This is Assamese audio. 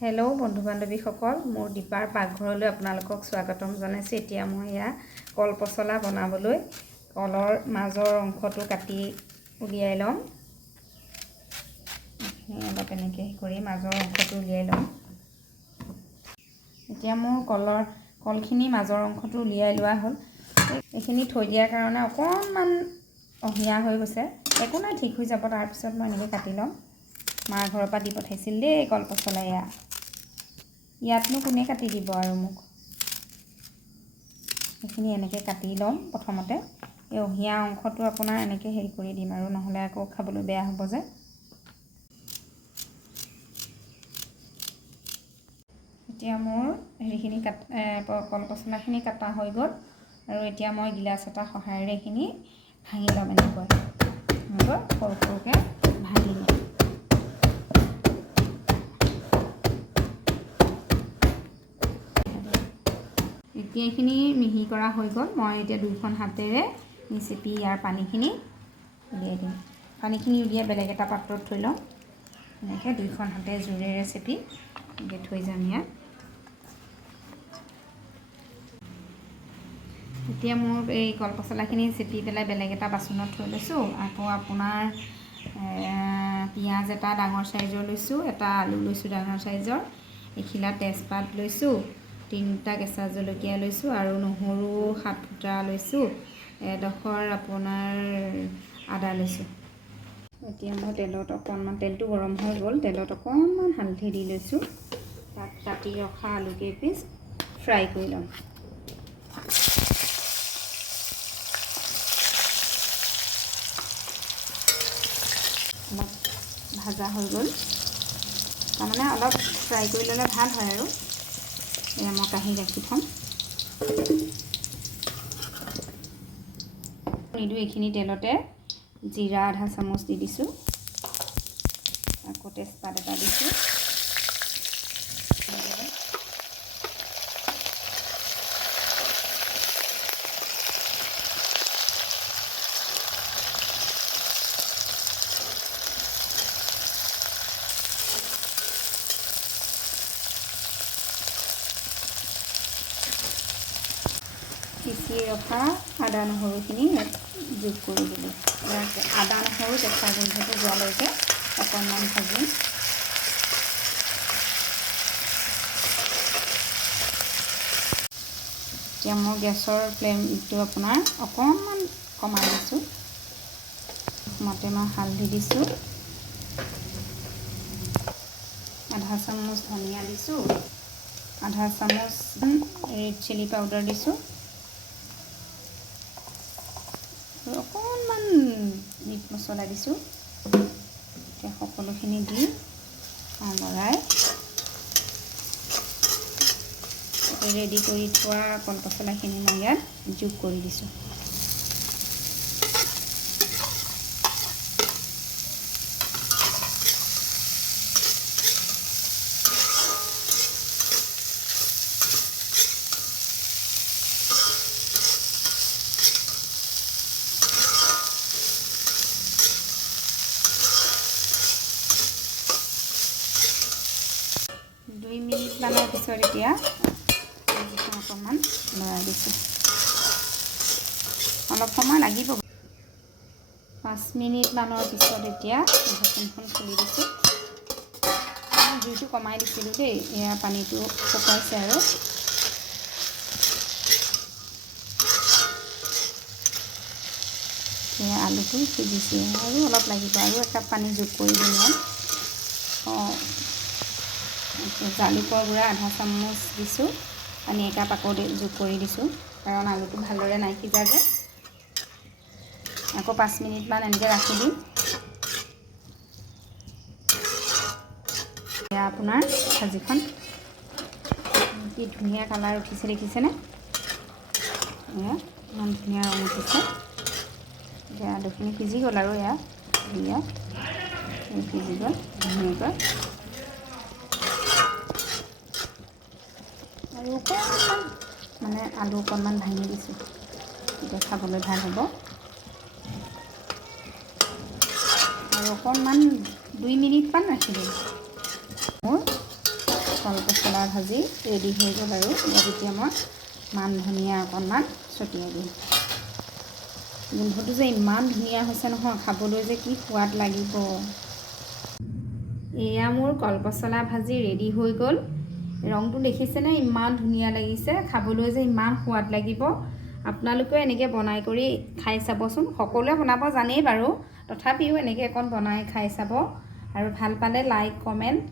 হেল্ল' বন্ধু বান্ধৱীসকল, মোৰ দীপাৰ পাকঘৰলৈ আপোনালোকক স্বাগতম জনাইছোঁ। এতিয়া মই এয়া কল পচলা বনাবলৈ কলৰ মাজৰ অংশটো কাটি উলিয়াই ল'ম। অলপ এনেকৈ কৰি মাজৰ অংশটো উলিয়াই ল'ম। এতিয়া মোৰ কলখিনি মাজৰ অংশটো উলিয়াই লোৱা হ'ল। এইখিনি থৈ দিয়াৰ কাৰণে অকণমান অহিয়া হৈ গৈছে, একো নাই, ঠিক হৈ যাব। তাৰপিছত মই এনেকৈ কাটি ল'ম। মাৰ ঘৰৰ পৰা দি পঠাইছিল দেই কল পচলা। ইয়াতনো কোনে কাটি দিব আৰু মোক। এইখিনি এনেকৈ কাটি ল'ম। প্ৰথমতে এই অহিয়া অংশটো আপোনাৰ এনেকৈ হেৰি কৰি দিম, আৰু নহ'লে আকৌ খাবলৈ বেয়া হ'ব যে। এতিয়া মোৰ হেৰিখিনি কল পচলাখিনি কাটা হৈ গ'ল, আৰু এতিয়া মই গিলাচ এটাৰ সহায়েৰে এইখিনি ভাঙি ল'ম। এনেকৈ সৰু সৰুকৈ ভাঙি ল'ম। এতিয়া এইখিনি মিহি কৰা হৈ গ'ল। মই এতিয়া দুইখন হাতেৰে চেপি ইয়াৰ পানীখিনি উলিয়াই দিম। পানীখিনি উলিয়াই বেলেগ এটা পাত্ৰত থৈ ল'ম। এনেকৈ দুইখন হাতে জোৰেৰে চেপি এনেকৈ থৈ যাম ইয়াত। এতিয়া মোৰ এই কল পচলাখিনি চেপি পেলাই বেলেগ এটা বাচনত থৈ লৈছোঁ। আকৌ আপোনাৰ পিঁয়াজ এটা ডাঙৰ চাইজৰ লৈছোঁ, এটা আলু লৈছোঁ ডাঙৰ চাইজৰ, এখিলা তেজপাত লৈছোঁ, 3টা কেঁচা জলকীয়া লৈছোঁ, আৰু নহৰু 7 ফুটা লৈছোঁ, এডোখৰ আপোনাৰ আদা লৈছোঁ। এতিয়া মই তেলটো গৰম হৈ গ'ল। তেলত অকণমান হালধি দি লৈছোঁ। তাত কাটি ৰখা আলুকেইপিচ ফ্ৰাই কৰি ল'ম। অলপ ভাজা হৈ গ'ল, তাৰমানে অলপ ফ্ৰাই কৰি ল'লে ভাল হয় আৰু। এয়া মই কাঢ়ি ৰাখি থ'ম। নিদিওঁ, এইখিনি তেলতে জিৰা আধা চামুচ দি দিছোঁ, আকৌ তেজপাত এটা দিছোঁ। পিচি ৰখা আদা নহৰুখিনি ইয়াত যোগ কৰি দিলোঁ। আদা নহৰু কেঁচা গোন্ধটো যোৱালৈকে অকণমান ভাজিম। এতিয়া মই গেছৰ ফ্লেমটো আপোনাৰ অকণমান কমাই দিছোঁ। মতে মই হালধি দিছোঁ, আধা চামুচ ধনিয়া দিছোঁ, আধা চামুচ ৰেড চিলি পাউডাৰ দিছোঁ, আৰু অকণমান মিট মছলা দিছোঁ। এতিয়া সকলোখিনি দি লৰাই ৰেডি কৰি থোৱা কল পচলাখিনি মই ইয়াত যোগ কৰি দিছোঁ। দুই মিনিটমানৰ পিছত এতিয়া অকণমান লৰাই দিছোঁ। অলপ সময় লাগিব। 5 মিনিটমানৰ পিছত এতিয়া ঢাকোনখন খুলি দিছোঁ। মই জুইটো কমাই দিছিলোঁ দেই, এয়া পানীটো শুকাইছে আৰু। এয়া আলুটো সিজিছে, আৰু অলপ লাগিব, আৰু একাপ পানী যোগ কৰি দিম ইয়াত। জালুকৰ গুড়া আধা চামুচ দিছোঁ, পানী একাপ আকৌ যোগ কৰি দিছোঁ, কাৰণ আলুটো ভালদৰে নাই সিজা যে। আকৌ 5 মিনিটমান এনেকৈ ৰাখি দিম। এয়া আপোনাৰ ভাজিখন কি ধুনীয়া কালাৰ উঠিছে, দেখিছেনে? এয়া ইমান ধুনীয়া ৰং উঠিছে। এতিয়া আলুখিনি সিজি গ'ল, আৰু এয়া সিজি গ'ল ধুনীয়াকৈ। আৰু অকণমান আলু অকণমান ভাঙি দিছোঁ, তেতিয়া খাবলৈ ভাল হ'ব। আৰু অকণমান 2 মিনিটমান ৰাখি দিম। মোৰ কলপচলা ভাজি ৰেডি হৈ গ'ল আৰু ইয়াত এতিয়া মই মান ধনিয়া অকণমান ছটিয়াই দিম। গোন্ধটো যে ইমান ধুনীয়া হৈছে নহয়, খাবলৈ যে কি সোৱাদ লাগিব। এয়া মোৰ কলপচলা ভাজি ৰেডি হৈ গ'ল। ৰংটো দেখিছেনে, ইমান ধুনীয়া লাগিছে, খাবলৈ যে ইমান সোৱাদ লাগিব। আপোনালোকেও এনেকৈ বনাই কৰি খাই চাবচোন। সকলোৱে বনাব জানেই বাৰু, তথাপিও এনেকৈ অকণ বনাই খাই চাব। আৰু ভাল পালে লাইক কমেণ্ট